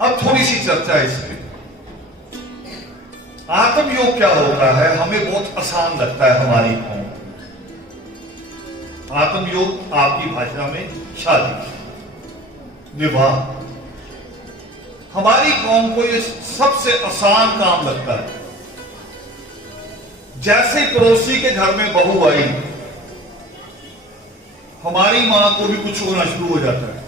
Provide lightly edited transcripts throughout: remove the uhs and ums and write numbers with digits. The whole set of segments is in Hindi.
अब थोड़ी सी चर्चा इस पे। आत्मयोग क्या होता है? हमें बहुत आसान लगता है हमारी कौम। आत्मयोग आपकी भाषा में शादी, विवाह। हमारी कौम को ये सबसे आसान काम लगता है। जैसे पड़ोसी के घर में बहू आई, हमारी मां को भी कुछ होना शुरू हो जाता है।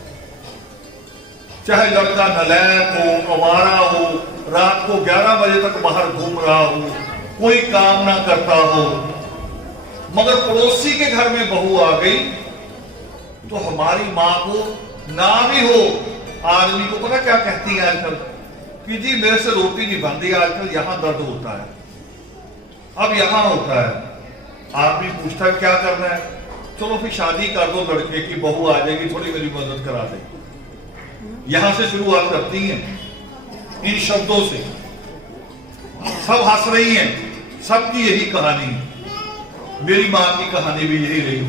चाहे लड़का नालायक हो, आवारा हो, रात को 11 बजे तक बाहर घूम रहा हो, कोई काम ना करता हो, मगर पड़ोसी के घर में बहू आ गई तो हमारी मां को ना भी हो, आदमी को पता क्या कहती है आजकल कि जी मेरे से रोटी नहीं बनती, आजकल यहां दर्द होता है, अब यहां होता है। आदमी पूछता है क्या करना है? चलो फिर शादी कर दो लड़के की, बहू आ जाएगी, थोड़ी मेरी मदद करा देगी। यहां से शुरुआत करती हैं इन शब्दों से। सब हंस रही हैं, सबकी यही कहानी है। मेरी मां की कहानी भी यही रही,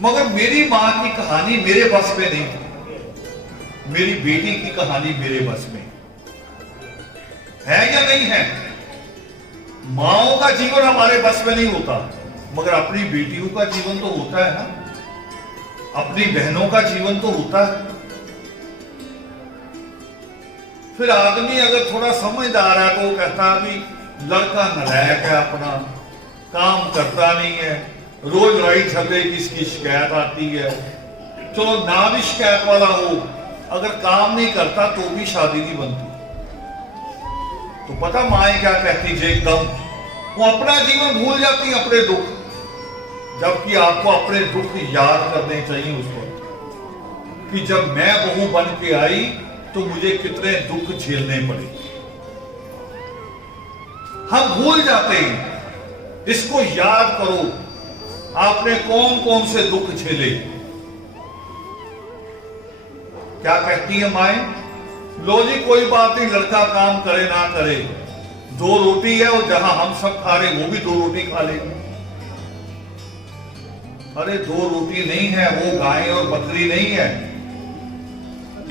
मगर मेरी मां की कहानी मेरे बस में नहीं, मेरी बेटी की कहानी मेरे बस में है या नहीं है? माओं का जीवन हमारे बस में नहीं होता, मगर अपनी बेटियों का जीवन तो होता है ना, अपनी बहनों का जीवन तो होता है। फिर आदमी अगर थोड़ा समझदार है तो वो कहता है भी लड़का नालायक है, अपना काम करता नहीं है, रोज लड़ाई झगड़े की इसकी शिकायत आती है। चलो ना भी शिकायत वाला हो, अगर काम नहीं करता तो भी शादी नहीं बनती। तो पता माए क्या कहती है? एकदम वो अपना जीवन भूल जाती है, अपने दुख, जबकि आपको अपने दुख याद करने चाहिए उसको कि जब मैं बहू बन के आई तो मुझे कितने दुख झेलने पड़े। हम भूल जाते हैं, इसको याद करो आपने कौन कौन से दुख झेले। क्या कहती है माए? लो जी कोई बात नहीं, लड़का काम करे ना करे, 2 रोटी है और जहां हम सब खा रहे वो भी 2 रोटी खा ले। अरे 2 रोटी नहीं है, वो गाय और बकरी नहीं है,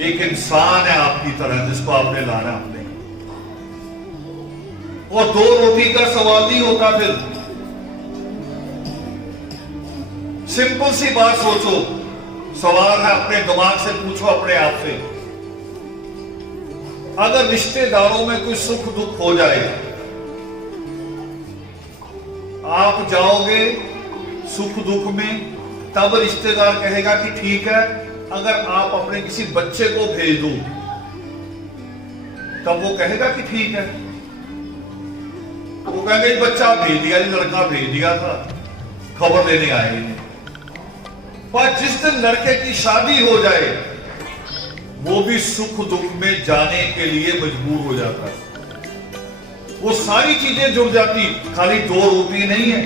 एक इंसान है आपकी तरह जिसको आपने लाना अपने। और 2 रोटी का सवाल नहीं होता। फिर सिंपल सी बात सोचो, सवाल है अपने दिमाग से पूछो अपने आप से, अगर रिश्तेदारों में कोई सुख दुख हो जाए, आप जाओगे सुख दुख में, तब रिश्तेदार कहेगा कि ठीक है। अगर आप अपने किसी बच्चे को भेज दो तब वो कहेगा कि ठीक है। वो कहेंगे बच्चा भेज दिया, लड़का भेज दिया था, खबर देने आए। पर जिस दिन लड़के की शादी हो जाए वो भी सुख दुख में जाने के लिए मजबूर हो जाता है। वो सारी चीजें जुड़ जाती, खाली 2 रोटी नहीं है,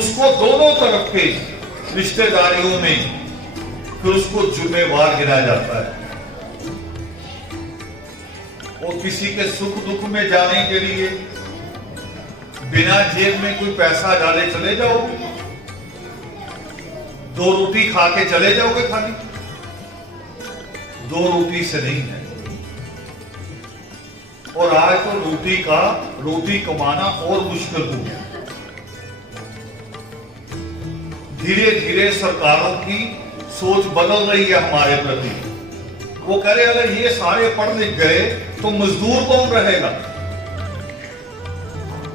उसको दोनों तरफ के रिश्तेदारियों में फिर उसको जिम्मेवार गिनाया जाता है। और किसी के सुख दुख में जाने के लिए बिना जेब में कोई पैसा डाले चले जाओगे, 2 रोटी खा के चले जाओगे खाली, 2 रोटी से नहीं है। और आज तो रोटी कमाना और मुश्किल हो गया। धीरे धीरे सरकारों की सोच बदल रही है हमारे प्रति। वो कह रहे अगर ये सारे पढ़ लिख गए तो मजदूर कौन रहेगा?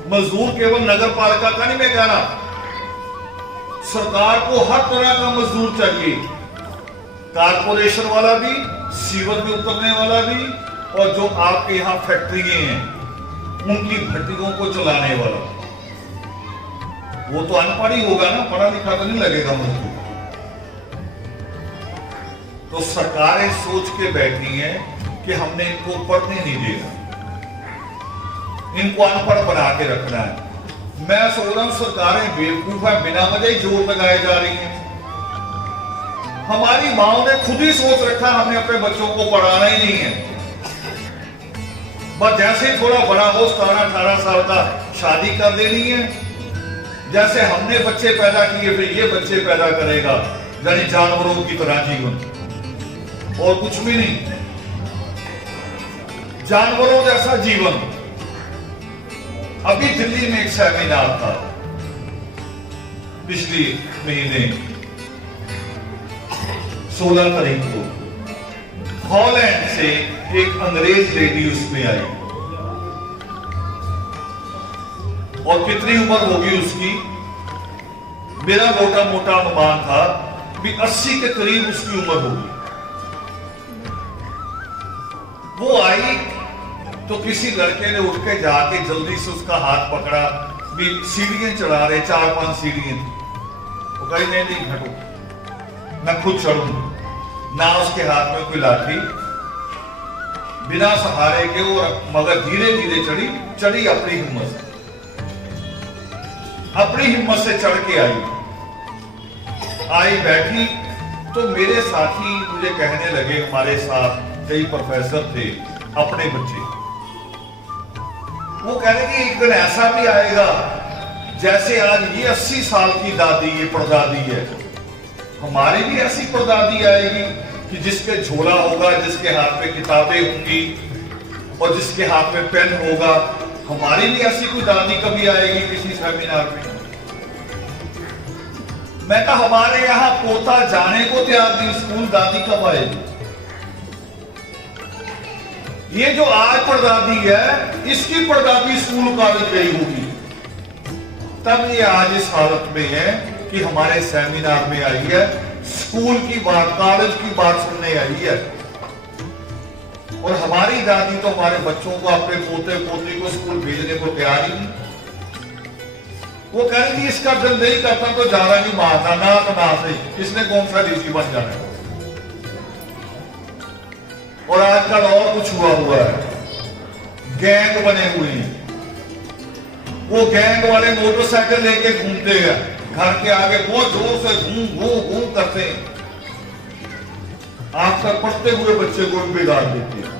मजदूर केवल नगर पालिका का नहीं मैं कह रहा, सरकार को हर तरह का मजदूर चाहिए, कारपोरेशन वाला भी, सीवर में उतरने वाला भी, और जो आपके यहां फैक्ट्रियां हैं उनकी भट्टियों को चलाने वाला। वो तो अनपढ़ ही होगा ना, पढ़ा लिखा तो नहीं लगेगा मजदूर। तो सरकारें सोच के बैठी हैं कि हमने इनको पढ़ने नहीं देना, इनको अनपढ़ बना के रखना है। मैं सोच रहा हूं सरकारें बेवकूफ है, बिना वजह ही जोर लगाए जा रही हैं। हमारी माओ ने खुद ही सोच रखा हमने अपने बच्चों को पढ़ाना ही नहीं है, बस जैसे ही थोड़ा बड़ा हो 17-18 साल का शादी कर देनी है। जैसे हमने बच्चे पैदा किए फिर ये बच्चे पैदा करेगा, यानी जानवरों की तरह जीवन, और कुछ भी नहीं, जानवरों जैसा जीवन। अभी दिल्ली में एक सेमिनार था पिछले महीने 16 तारीख को, हॉलैंड से एक अंग्रेज लेडी उसमें आई, और कितनी उम्र होगी उसकी, मेरा मोटा मोटा अनुमान था कि 80 के करीब उसकी उम्र होगी। वो आई तो किसी लड़के ने उठ के जाके जल्दी से उसका हाथ पकड़ा, भी सीढ़ियां चढ़ा रहे, 4-5 सीढ़ियां। वो कही नहीं हटो, मैं खुद चढ़ूंगा। ना उसके हाथ में कोई लाठी, बिना सहारे के वो, मगर धीरे धीरे चढ़ी अपनी हिम्मत से चढ़ के आई बैठी। तो मेरे साथी मुझे कहने लगे, हमारे साथ कई प्रोफेसर थे, अपने बच्चे, वो कह रहे कि एक दिन ऐसा भी आएगा जैसे आज ये 80 साल की दादी, ये परदादी है, हमारी भी ऐसी परदादी आएगी कि जिसके झोला होगा, जिसके हाथ में किताबें होंगी और जिसके हाथ में पेन होगा। हमारी भी ऐसी कोई दादी कभी आएगी किसी सेमिनार में? मैं कहा हमारे यहां पोता जाने को तैयार नहीं, स्कूल दादी कब आएगी? ये जो आज परदादी है, इसकी परदादी स्कूल कॉलेज गई होगी, तब ये आज इस हालत में है कि हमारे सेमिनार में आई है, स्कूल की बात, कॉलेज की बात सुनने आई है। और हमारी दादी तो हमारे बच्चों को, अपने पोते पोती को स्कूल भेजने को तैयार ही नहीं। वो कह रही थी इसका दिल नहीं करता तो ज्यादा नहीं मारता, ना तो ना सही, इसने कौन सा ऋषि बन जाना है। और आजकल और कुछ हुआ है, गैंग बने हुए हैं। वो गैंग वाले मोटरसाइकिल लेके घूमते हैं, घर के आगे बहुत जोर से घूम करते हैं, आंख तक पड़ते हुए बच्चे को बिगाड़ देते हैं।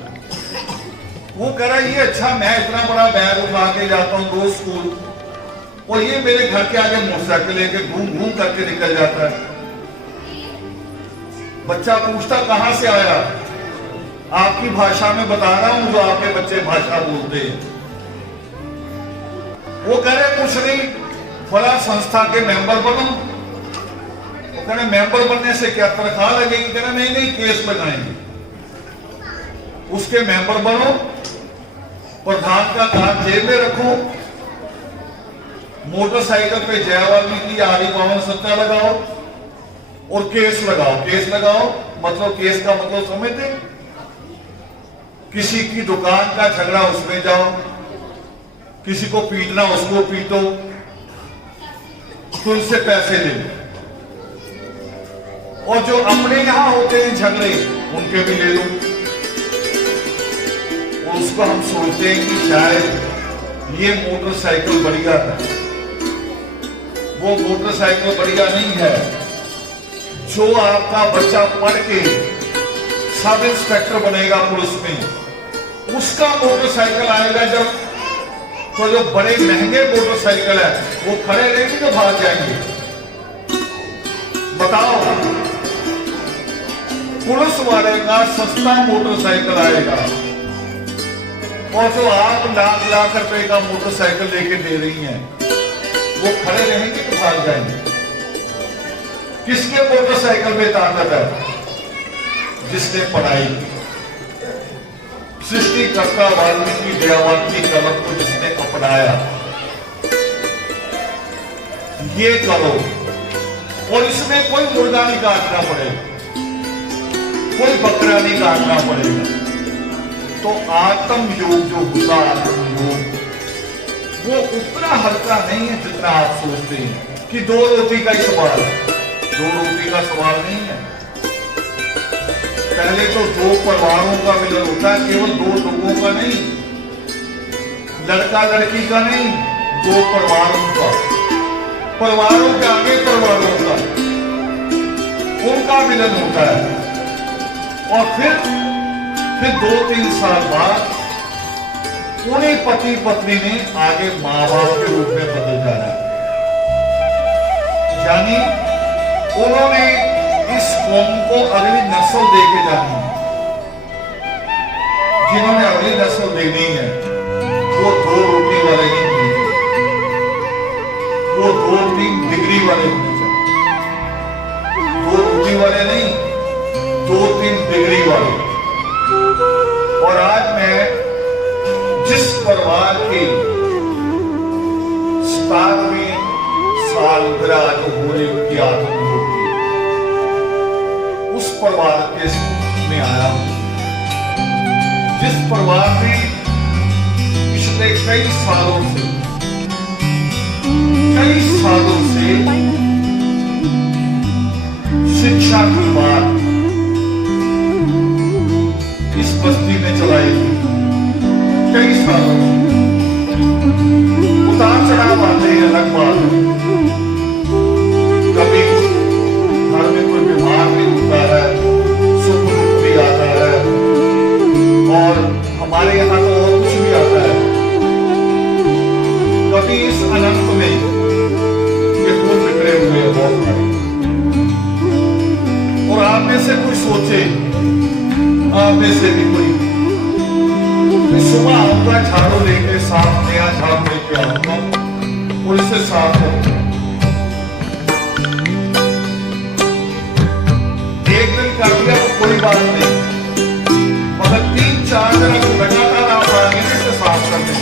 वो कह रहा ये अच्छा, मैं इतना बड़ा बैग उठा के जाता हूं रोज स्कूल, और ये मेरे घर के आगे मोटरसाइकिल लेके घूम करके निकल जाता है। बच्चा पूछता कहां से आया? आपकी भाषा में बता रहा हूं जो आपके बच्चे भाषा बोलते हैं। वो कह रहे कुछ नहीं, फला संस्था के मेंबर बनो। वो कह रहे मेंबर बनने से क्या तनख्वाह लगेगी? कह रहे नहीं, केस लगाएंगे। उसके मेंबर बनो, प्रधान का काम जेब में रखो, मोटरसाइकिल पे जय वाल्मीकि आदि पावन सत्ता लगाओ और केस लगाओ। केस लगाओ मतलब, केस का मतलब समझते? किसी की दुकान का झगड़ा, उसमें जाओ, किसी को पीटना, उसको पीटो, तो उनसे पैसे ले लो, और जो अपने यहां होते हैं झगड़े, उनके भी ले लो। और उसको हम सोचते हैं कि शायद ये मोटरसाइकिल बढ़िया है। वो मोटरसाइकिल बढ़िया नहीं है। जो आपका बच्चा पढ़ के सब इंस्पेक्टर बनेगा पुलिस में, उसका मोटरसाइकिल आएगा जब, तो जो बड़े महंगे मोटरसाइकिल है वो खड़े रहेंगे तो भाग जाएंगे। बताओ, पुलिस वाले का सस्ता मोटरसाइकिल आएगा, और जो आप लाख रुपए का मोटरसाइकिल लेके दे रही हैं, वो खड़े रहेंगे तो भाग जाएंगे। किसके मोटरसाइकिल में ताकत है? जिसने पढ़ाई की। सृष्टिकर्ता वाल्मीकि दयावान की कलम को जिसने अपनाया, ये करो, और इसमें कोई मुर्गा नहीं काटना पड़ेगा, कोई बकरा नहीं काटना पड़ेगा। तो आत्म योग जो होता, आत्म योग, वो उतना हल्का नहीं है जितना आप सोचते हैं कि 2 रोटी का ही सवाल है। 2 रोटी का सवाल नहीं है। पहले तो 2 परिवारों का मिलन होता है, केवल 2 लोगों का नहीं, लड़का लड़की का नहीं, 2 परिवारों का, परिवारों के आगे परिवारों का, उनका मिलन होता है। और फिर 2-3 साल बाद उन्हीं पति पत्नी ने आगे मां बाप के रूप में बदल जाना है। यानी उन्होंने उनको अगली नस्ल दे के जानी है। जिन्होंने अगली नस्ल देनी है वो 2 रोटी वाले नहीं होने चाहिए, वो 2-3 डिग्री वाले होने चाहिए। 2 रोटी वाले नहीं, 2-3 डिग्री वाले। और आज मैं जिस परिवार की 17वीं सालगिरह जो हो रही उनकी आत्मयोग की, उस परिवार के में आया हूं, जिस परिवार में पिछले कई सालों से शिक्षा की बात इस बस्ती में चलाई हुई, कई सालों से। उतार चढ़ाव आते हैं, अलग बात है। कभी घर में कोई बीमार भी होता है, सुख दुख भी आता है, और हमारे यहाँ तो और कुछ भी आता है। कभी इस अनंत में ये फूल बिखरे हुए हैं बहुत सारे। और आप में से कोई सोचे, आप में से भी कोई सुबह आऊंगा झाड़ू लेके, साफ नया झाड़ू लेके आऊंगा और इसे साफ करूंगा। एक दिन कर दिया तो कोई बात नहीं, मगर 3-4 दिन अगर लगातार आप आएंगे इसे साफ करने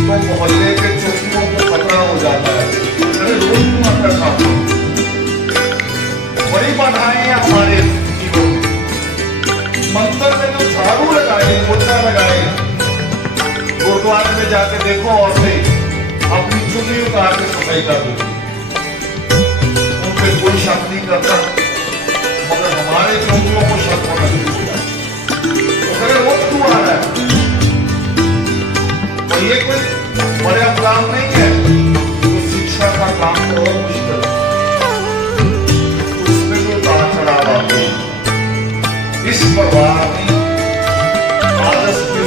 तो मोहल्ले के चौकियों को खतरा हो जाता है। अरे रोज क्यों अंदर साफ करो? बड़ी बाधाएं हैं हमारे जीवन में। मंदिर में जो झाड़ू लगाए, पोछा लगाए, गुरुद्वारे में जाके देखो औरतें अपनी चुन्नी उतार के सफाई कर देती, उन पे कोई शक नहीं करता। मगर हमारे चौकियों को शक होना शुरू हो जाता है। तो अगर वो क्यों आ रहा है? तो ये कोई बड़े काम नहीं है, तो शिक्षा का काम तो और मुश्किल है। उसमें जो उतार चढ़ाव आते हैं, इस परिवार में आदर्श की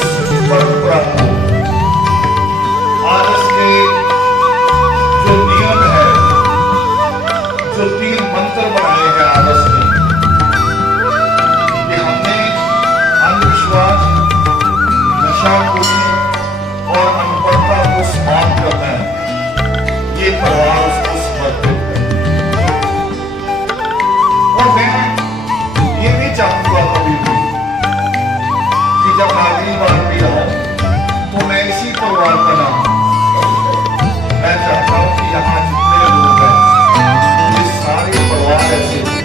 परंपरा को, आदर्श के जो नियम है, जो 3 मंत्र बनाए हैं आदर्श ने, कि हमने अंधविश्वास, नशाखोरी और अनपढ़ता को समाप्त करना है। ये परिवार उसको समर्पित है। और मैं ये नहीं चाहूंगा कभी भी कि जब मैं अगली बार भी रहूं तो मैं इसी परिवार का नाम, मैं चाहता हूं कि यहाँ जितने लोग हैं ये सारे परिवार ऐसे हों,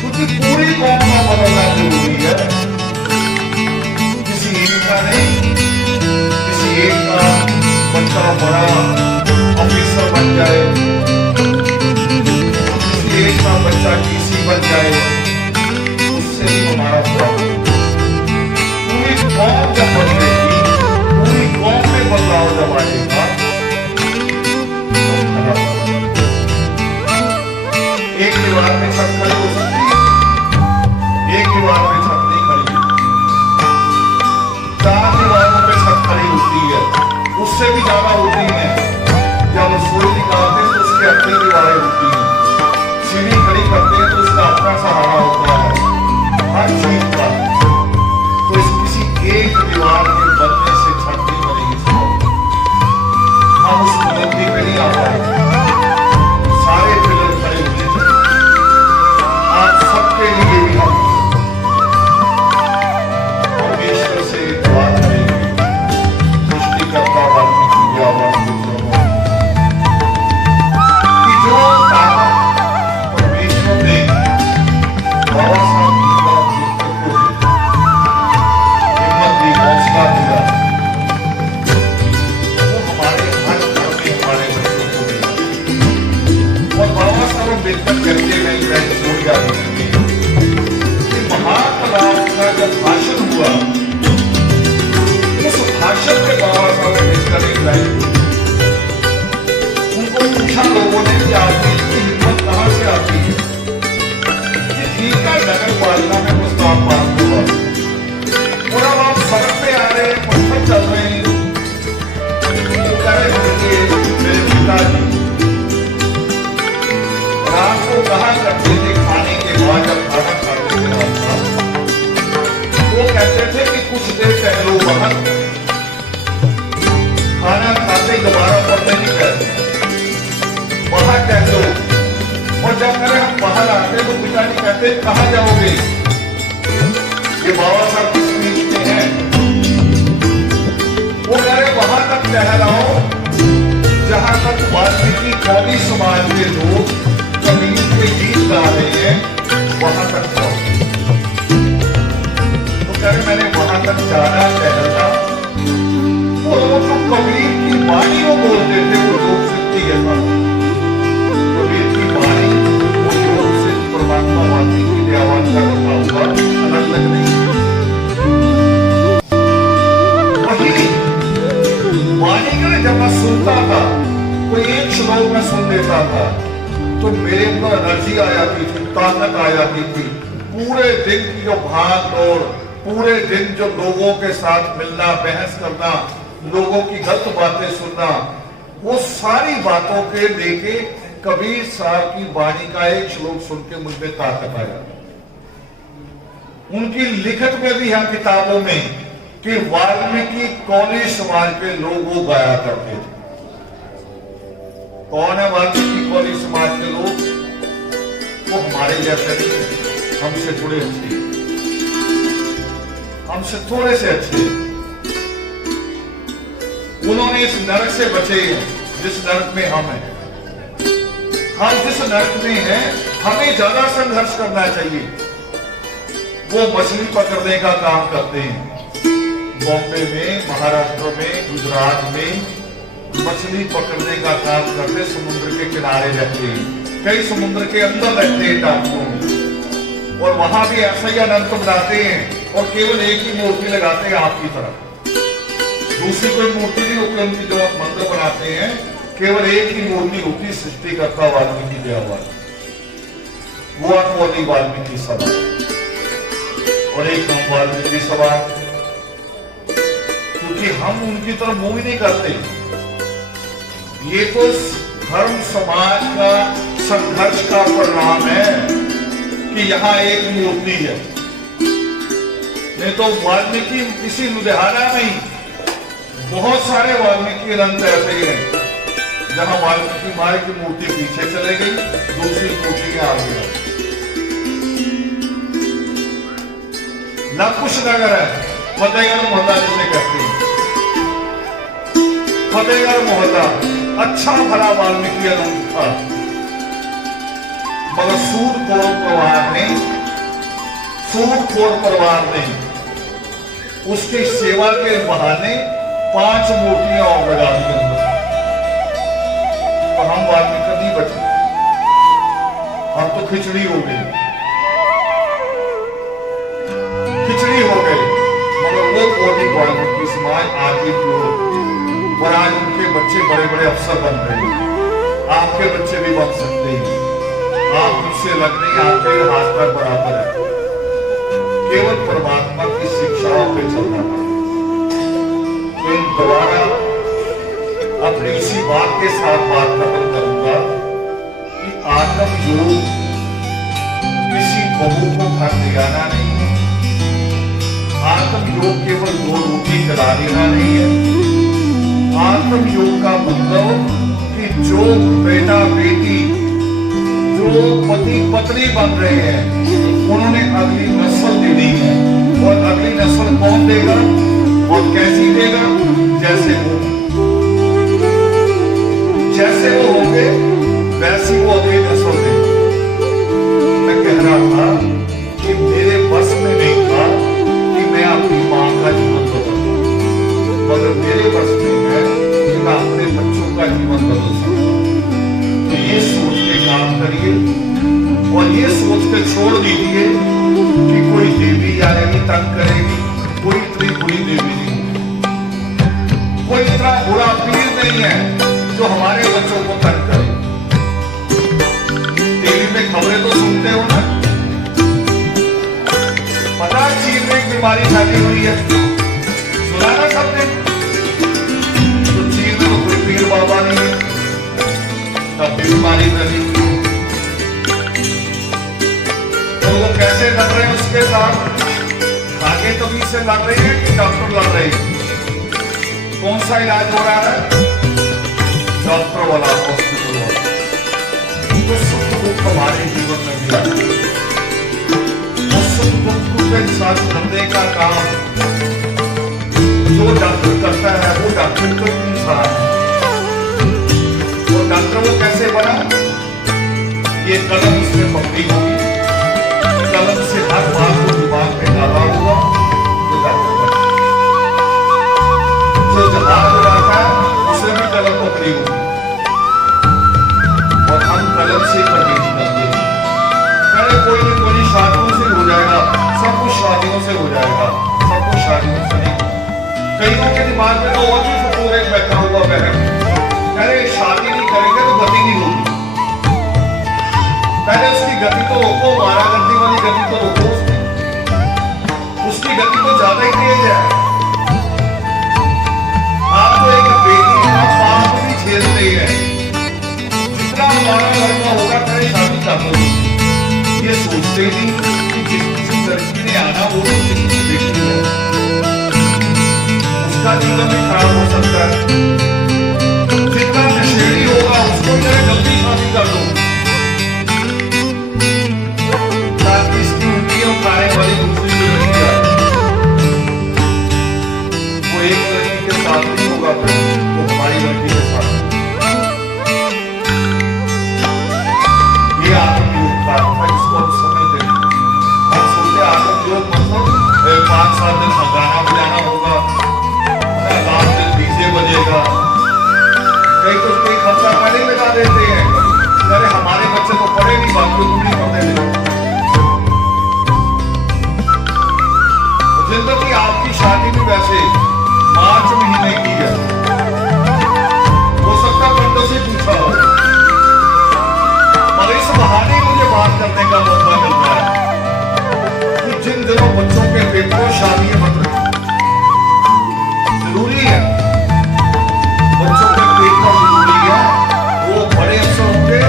क्योंकि पूरी कौम का बदलना जरूरी है। किसी एक का नहीं, किसी एक का बच्चा बड़ा ऑफिसर बन जाए, किसी एक का बच्चा डीसी बन जाए, उससे ही हमारा पूरी कौम जब बदलेगी, पूरी कौम में बदलाव जब आएगा, एक दीवार में छत खड़ी हो सकती है, एक दीवार में छत नहीं खड़ी होती, 4 दीवारों पे छत खड़ी होती है, उससे भी ज्यादा होती है। जब रसोई निकालते हैं तो उसकी अपनी दीवारें होती हैं, सीढ़ी खड़ी करते हैं तो उसका अपना सहारा होता है, हर चीज का। तो इस किसी एक दीवार के बनने से छत नहीं बनेगी। हम उस बुलंदी पे नहीं आ पाएंगे, सारे पिलर खड़े होने चाहिए। आप सबके लिए भी हम परमेश्वर से दुआ करेंगे, सृष्टिकर्ता कि जो ताकत परमेश्वर ने बाबा साहब को हिम्मत दी, हौसला दिया, वो हमारे हर घर में हमारे बच्चों को दिया। और बाबा साहब अम्बेडकर कहते हैं, मैं छोड़ जाती कि महाकलाम का जब भाषण हुआ, उस भाषण में बाबा साहब अम्बेडकर ने लाइन, उनको पूछा लोगों ने कि आपकी इतनी हिम्मत कहां से आती है कि ठीक है नगर पालिका में प्रस्ताव पास हुआ और अब आप सड़क पे आ रहे हैं, पत्थर चल रहे हैं, तो कह रहे होंगे मेरे पिताजी रात को कहा करते थे खाने जब मेरे हम बाहर आते तो पिताजी कहते कहाँ जाओगे, ये बाबा साहब की स्पीच में है, वो कह रहे वहां तक टहलाओ जहां तक वाल्मीकि कौमी समाज के लोग कबीर के गीत गा रहे हैं, वहां तक जाओ। तो कह रहे मैंने वहां तक जाना टहलना, और वो जो कबीर की वाणी को बोलते थे वो लोग सिद्धि है था। कबीर की वाणी वो योग से परमात्मा वाल्मीकि की आवाज का रखा हुआ अलग अलग नहीं। वही वाणी का जब मैं सुनता था, कोई एक श्लोक में सुन लेता था तो मेरे अंदर एनर्जी आ जाती थी, ताकत आ जाती थी। पूरे दिन की जो भाग दौड़, पूरे दिन जो लोगों के साथ मिलना, बहस करना, लोगों की गलत बातें सुनना, वो सारी बातों के लेके कबीर साहब की वाणी का एक श्लोक सुन के मुझ में ताकत आ जाती। उनकी लिखत में भी है किताबों में कि वाल्मीकि कौली समाज के लोग वो गाया करते थे। कौन है वाल्मीकि कौली समाज के लोग? वो हमारे जैसे नहीं, हमसे थोड़े अच्छे, हमसे थोड़े से अच्छे। उन्होंने इस नरक से बचे हैं जिस नरक में हम हैं। हम जिस नरक में हैं हमें ज्यादा संघर्ष करना चाहिए। वो मछली पकड़ने का काम करते हैं, बॉम्बे में, महाराष्ट्र में, गुजरात में मछली पकड़ने का काम करते, समुद्र के किनारे रहते हैं, कई समुद्र के अंदर रहते हैं टापुओं में, और वहां भी ऐसा ही अनंत बनाते हैं और केवल एक ही मूर्ति लगाते हैं आपकी तरफ। दूसरी कोई मूर्ति नहीं होती उनकी, जो आप मंदिर बनाते हैं केवल एक ही मूर्ति होती, सृष्टि करता वाल्मीकि देववाल, वो अकोली वाल्मीकि सभा और एक नाम वाल्मीकि सभा, क्योंकि हम उनकी तरफ मुंह ही नहीं करते। ये तो धर्म समाज का संघर्ष का परिणाम है कि यहाँ एक मूर्ति है। नहीं तो वाल्मीकि किसी लुधियाना में बहुत सारे वाल्मीकि रंग ऐसे ही हैं जहां वाल्मीकि माई की मूर्ति पीछे चले गई, दूसरी मूर्ति आ गई। नकुशनगर है, फतेहगढ़ मोहल्ला जिसे कहते हैं, फतेहगढ़ मोहल्ला अच्छा भला वाल्मीकि रंग था, मगर सूदखोर परिवार ने उसकी सेवा के बहाने 5 मूर्तियां और लगा दी, तो हम वाल्मीकि नहीं बचे, हम तो खिचड़ी हो गई, मगर वो कोटि वाल्मीकि समाज आगे जो, और आज उनके बच्चे बड़े बड़े अफसर बन रहे हैं। आपके बच्चे भी बन सकते हैं, आप मुझसे लग नहीं, आपके हाथ पर बराबर है। केवल परमात्मा की शिक्षाओं पे चलना है। तो इन दोबारा अपनी इसी बात के साथ बात खत्म करूंगा कि आत्म योग किसी बहू को घर ले आना नहीं है। आत्म योग केवल 2 रोटी खिला देना नहीं है। आत्म योग का मतलब कि जो बेटा बेटी, जो पति पत्नी बन रहे हैं, उन्होंने अगली नस्ल देनी है, और अगली नस्ल कौन देगा और कैसी देगा? जैसे वो होंगे वैसी वो अगली नस्ल देगा। मैं कह रहा था कि मेरे बस में नहीं था कि मैं अपनी मां का जीवन बदलूं, मगर मेरे बस में है कि मैं अपने बच्चों का जीवन बदल सकता हूं। तो ये सोच के काम करिए और ये सोच के छोड़ दीजिए कि कोई देवी आएगी तंग करेगी। कोई इतनी बुरी देवी नहीं, कोई इतना बुरा पीर नहीं है जो हमारे बच्चों को तंग करे। टीवी में खबरें तो सुनते हो ना, पता चीन में एक बीमारी फैली हुई है, सुना ना सबने? तो चीन में कोई पीर बाबा नहीं है, तब भी बीमारी फैली। तो वो कैसे लड़ रहे हैं उसके साथ? धागे तभी से लड़ रहे हैं कि डॉक्टर लड़ रहे हैं? कौन सा इलाज हो रहा है? डॉक्टर वाला, हॉस्पिटल वाला। तो सुख दुख हमारे जीवन में भी आती है। वो सुख दुख के साथ धंधे का काम जो डॉक्टर करता है वो डॉक्टर तो इंसान है। वो डॉक्टर वो कैसे बना? ये कलम उसने पकड़ी होगी, कलम से हर बात को दिमाग में डाला होगा तो डॉक्टर बना। जो जहाज उड़ाता है उसने भी कलम पकड़ी होगी और हम कलम से परवेश करते हैं। पहले कोई न कोई शादियों से हो जाएगा, सब कुछ शादियों से हो जाएगा, सब कुछ शादियों से नहीं। कईयों के दिमाग में तो और भी फतूर एक बैठा हुआ बहन, अरे शादी नहीं करेंगे तो गति नहीं होगी। पहले उसकी गति तो रोको, वारागर्दी वाली गति तो रोको, उसकी गति तो ज्यादा ही तेज है। आप तो एक बेटी का पाप भी झेल रही है, जितना हमारा लड़का होगा करे शादी कर दो। ये सोचते नहीं कि जिस लड़की ने आना वो किसी बेटी है, उसका जीवन भी खराब हो सकता है। जितना नशेड़ी होगा उसको जरा जल्दी शादी कर दो ताकि इसकी उल्टियों खाने वाली दूसरी जो लड़की है वो एक लड़की के साथ नहीं होगा, फिर वो हमारी लड़की के साथ। ये आत्मयोग था जिसको हम समझते हैं। हम सोचते आत्मयोग मतलब 5-7 दिन गाना बजाना होगा, रात में डीजे बजेगा, कई तो एक हफ्ता पहले लगा देते हैं। अरे हमारे बच्चे तो पढ़े नहीं, बाकी नहीं पढ़ने लगे। जिंदगी आपकी शादी भी वैसे मार्च महीने की है, हो सकता बंदों से पूछा हो, और इस बहाने मुझे बात करने का मौका मिलता है कि जिन दिनों बच्चों के पेपरों शादी मत रखें। जरूरी है, बच्चों के पेपर जरूरी है। वो बड़े अफसर होंगे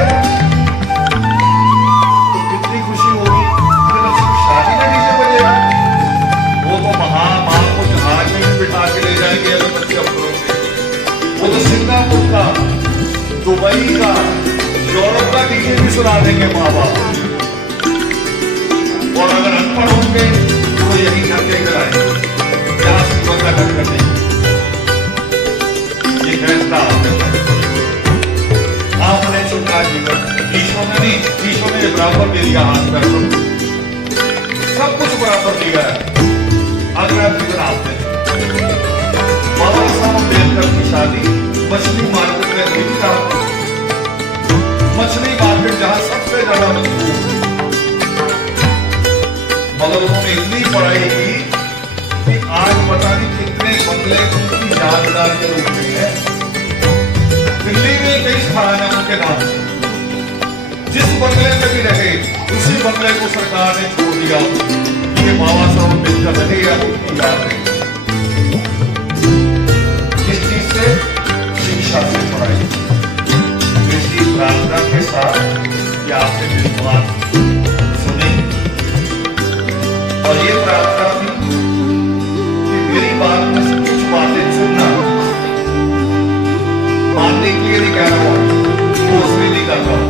तो कितनी खुशी होगी कि बच्चे की शादी में डीजे बजेगा। वो तो माँ को जहाज में बिठा के ले जाएंगे अगर बच्चे अफसर होंगे। वो तो सिंगापुर का, दुबई का, यूरोप का डीजे भी सुना देंगे माँ बाप। और अगर अनपढ़ होंगे तो यही धक्के कराएंगे, जहां जीवन का धक्का नहीं। ये फैसला आपने चुना जीवन, ईश्वर ने नहीं, ईश्वर ने बराबर दे दिया हाथ पैर को, सब कुछ बराबर दिया है। अगला जीवन आपने बाबा साहब अम्बेडकर की शादी मछली मार्केट में हुई था। मछली मार्केट जहां सबसे ज्यादा मजबूत, मगर उन्होंने इतनी पढ़ाई की कि आज पता नहीं कितने बंगले उनकी यादगार के रूप में है। दिल्ली में कई स्थान है उनके नाम। जिस बंगले में भी रहे उसी बंगले को सरकार ने छोड़ दिया कि ये बाबा साहब अम्बेडकर रहे या उनकी याद रहे। इस चीज से शिक्षा से पढ़ाई, इसी प्रार्थना के साथ कि आपने मेरी बात सुनी और ये प्रार्थना थी कि मेरी बात में से कुछ बातें सुनना, मानने के लिए नहीं कह रहा हूं, कोसने नहीं कर रहा हूं,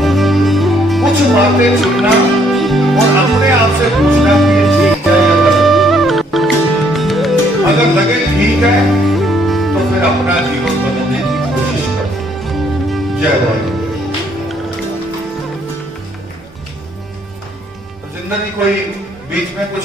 कुछ बातें सुनना और अपने आप से पूछना कि ये ठीक है या गलत। अगर लगे ठीक है तो फिर अपना जीवन बदलने की कोशिश करो। जय वाहिगुरु। जिंदगी कोई बीच में कुछ